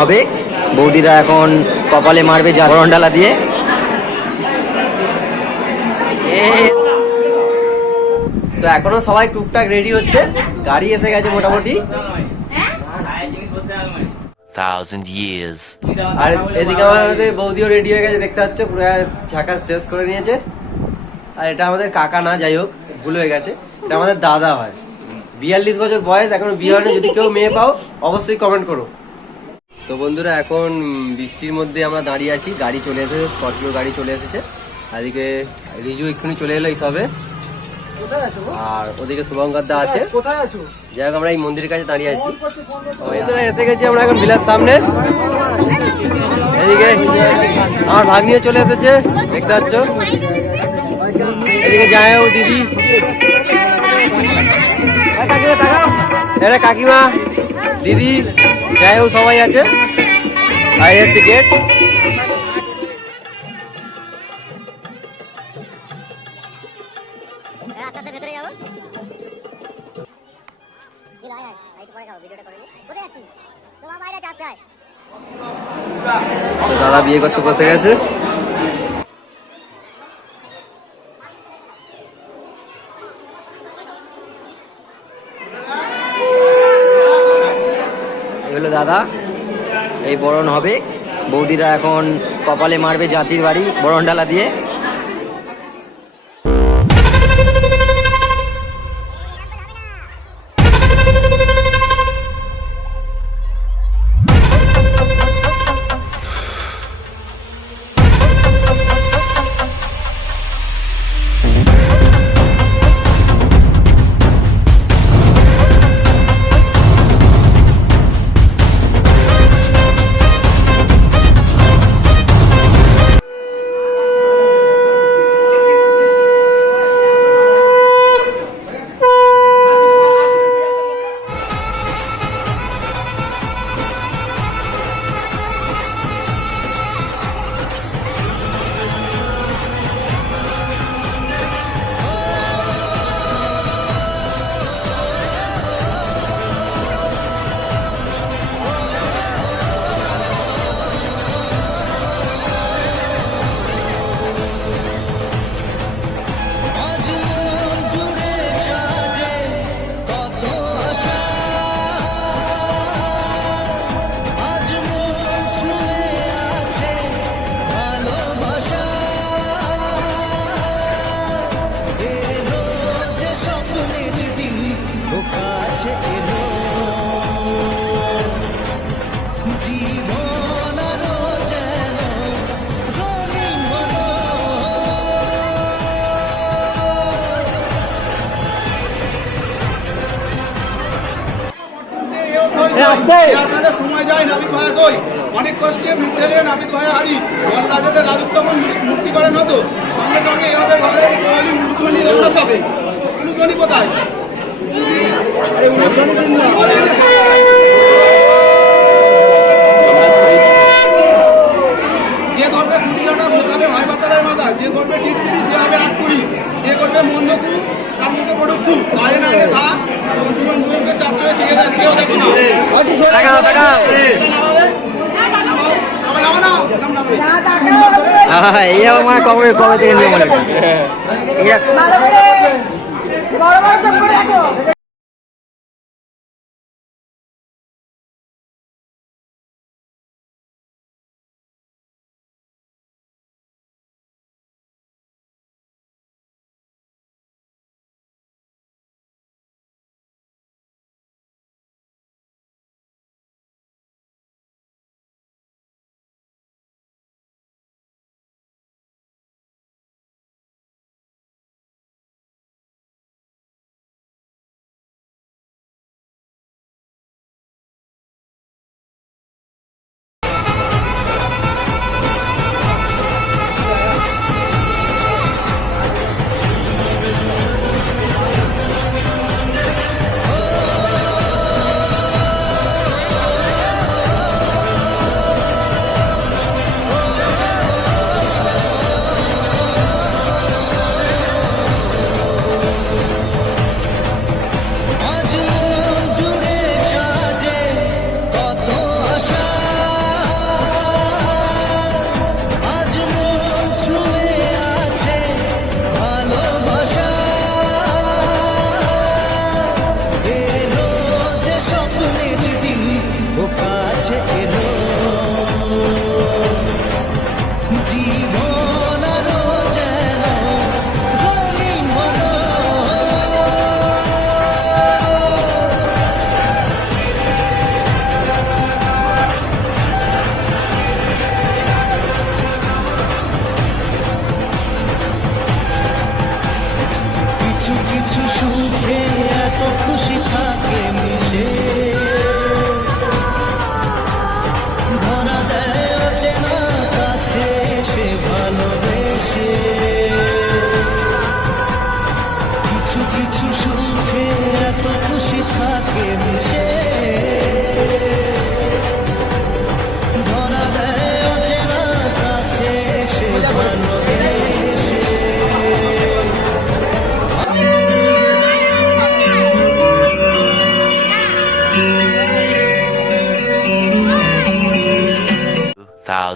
হবে। বৌদিরা এখন কপালে মারবে জাগরণ ডালা দিয়ে। তো এখনও সবাই টুকটাক রেডি হচ্ছে। গাড়ি এসে গেছে মোটামুটি। Thousand years. আর এদিকে আমাদের বৌদিও রেডি হয়ে গেছে দেখতে পাচ্ছ পুরো ঝাঁকাস ড্রেস করে নিয়েছে। আর এটা আমাদের কাকা না যাই হোক ভুল হয়ে গেছে। এটা আমাদের দাদা হয়। বিয়াল্লিশ বছর বয়স এখনও বিয়ে হয়নি। যদি কেউ মেয়ে পাও অবশ্যই কমেন্ট করো। তো বন্ধুরা এখন বৃষ্টির মধ্যে আমরা দাঁড়িয়ে আছি। গাড়ি চলে এসেছে স্করপিও গাড়ি চলে এসেছে। এদিকে রিজু এক্ষুনি চলে এলো এইসবে আর ওদিকে শুভঙ্কর দা আছে। যাই হোক আমরা এই মন্দিরের কাছে দাঁড়িয়ে আছি। বন্ধুরা এসে গেছি আমরা এখন বিলাস সামনে। এদিকে আমার ভাগ্নিও চলে এসেছে দেখতে পাচ্ছ। এদিকে যায় দিদি। কাকিমা। দিদি যাই হোক সবাই আছে। আর এই হচ্ছে গেট বাইরে দাদা বিয়ে করতে বসে গেছে। দাদা এই বরণ হবে। বৌদিরা এখন কপালে মারবে জাতির বাড়ি বরণ ডালা দিয়ে। রাস্তায় সময় যায় নাবিক ভাইয়া কই? অনেক কষ্টে হলে নাবিক ভাইয়া হাজির বল্লাদের রাজত্ব মুক্তি করে না তো? সঙ্গে সঙ্গে আমাদের ঘরে কোয়ালি উলুধ্বনি আমরা সবে। কোথায় এই উলুধ্বনির জন্য যে করবে কুড়ি কাটা সে হবে ভাই বাতারের মাথা যে করবে টিটকুড়ি সে হবে আট কুড়ি। যে করবে মন্দকু তার মধ্যে পড়ুকু আরে না এনে থা দুজন দুজনকে চার চয়ে চেয়ে দেয় চেয়েও দেখো না। এই আমার কবে কবে থেকে নিয়ম মনে করছে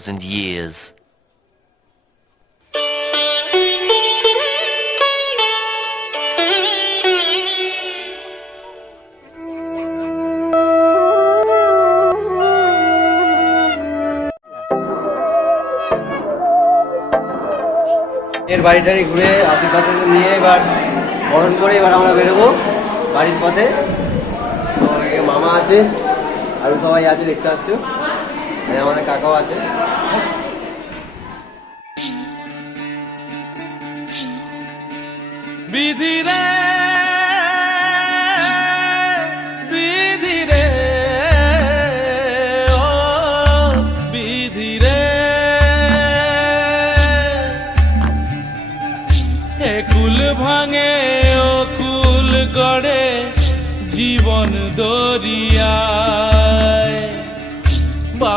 Thousand years. এর বাড়ি টাড়ি ঘুরে আশীর্বাদ নিয়ে এবার বরণ করে এবার আমরা বেরোবো বাড়ির পথে মামা আছে আরও সবাই আছে, দেখতে পাচ্ছ আমাদের কাকাও আছে। বিধিরে বিধিরে ও বিধিরে একুল ভাঙে ও কুল গড়ে জীবন দরিয়ায়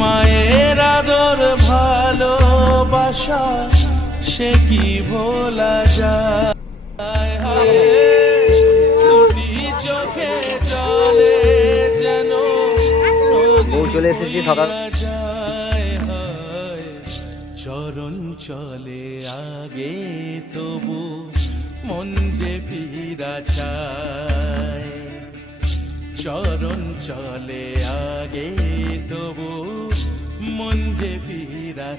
মায়ের আদর ভালোবাসা সে কি ভোলা যায়? হায়, দুটি চোখে চলে যেন চলে এসেছি সকাল চরণ চলে আগে তবু মন যে ফিরা চায়। চরণ চলে আগে তবু মন যে বিধিরে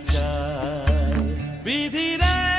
বিধিরে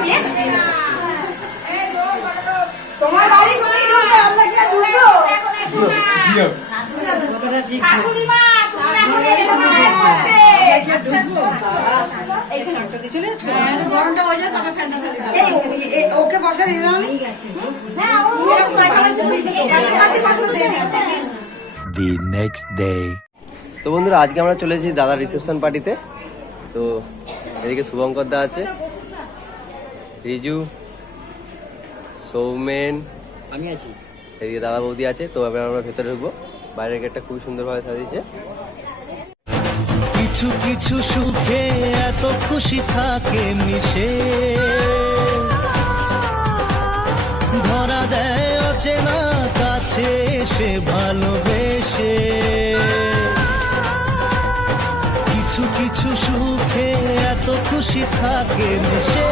শাশুড়ি মা তুমি এখন এসো না করতে এই, এই, ওকে বসা দিয়ে দাও আমি। হ্যাঁ ও পাশাপাশি পাশাপাশি বসো The next day. তো বন্ধুরা আজকে আমরা চলে এসেছি দাদার রিসেপশন পার্টিতে তো এদিকে শুভঙ্কর দা আছে। রিজু সৌমেন। আমি আছি। এদিকে দাদা বৌদি আছে। তো এবার আমরা ভেতরে ঢুকবো। বাইরের গেটটা খুবই সুন্দরভাবে সাজিয়েছে। কিছু কিছু সুখে এত খুশি থাকে মিশে। ধরা দেয় অচেনা কাছে এসে ভালোবেসে। কিছু কিছু সুখে এত খুশি থাকে মিশে।